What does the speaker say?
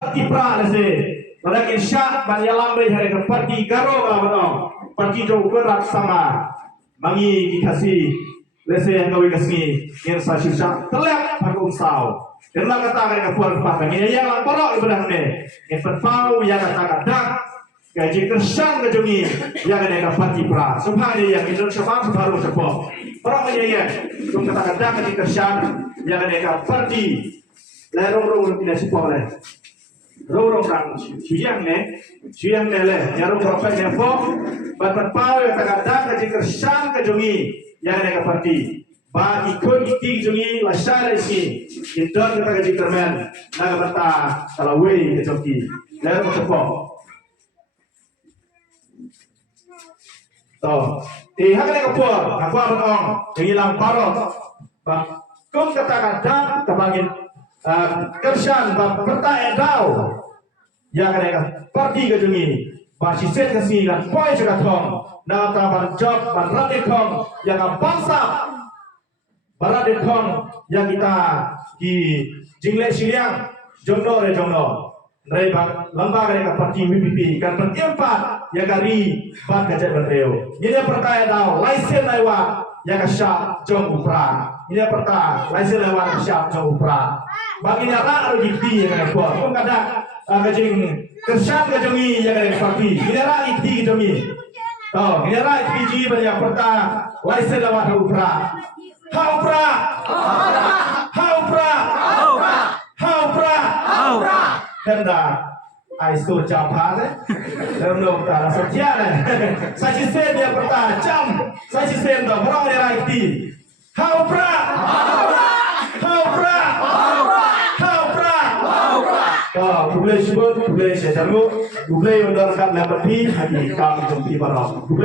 Kipra nasi, pada kisah banyalam hari keperti garo kawan, pergi jauh berat sama, mangi dikasih lese yang kau kasih, yang saya susah terlihat aku usau, karena kata mereka puan pakai ini yang lang porok ibadah ni, yang berpau yang kata kadang, gaji kersan kejungi yang ada perti pra, supaya yang Indonesia baru sebab, orang menyayang, untuk kata kadang gaji kersan yang ada perti, lerong tidak sebab leh. Rong rang suyang ne le nyaru profet ne po bat pau ya tagada ka jikr shan ka jungi ya ne ka parti ba ikon iki jungi la shara isi idon ka jikr men na ka bata kala we ke joki le mo po to ti ha ne ka po ha po ong jungi lang paro ba kung kata-kata tabangin kershan ba perta edau yang mereka pergi ke jungi masih set ke sini dan poin juga thong na taban job barat thong yang bangsa barat thong yang kita di jingle siliang jono dari bang lembaga mereka pergi WPP kan berempat yang kari bat gajah berteo ini pertanyaan tahu license lewat yang kesyak jong upra ini pertanyaan license lewat kesyak jong upra baginya rakyat gigi yang buat pun kadang kajing kersan kajongi yang ada parti minera itu kajongi oh minera itu banyak perta license lewat upra henda aisu japa deh belum tahu saja deh saya sen dia perta jam saya sen dong orang minera itu upra Google sebut, Google saya tahu, Google yang dorkan dapat di hati kami jumpi barang.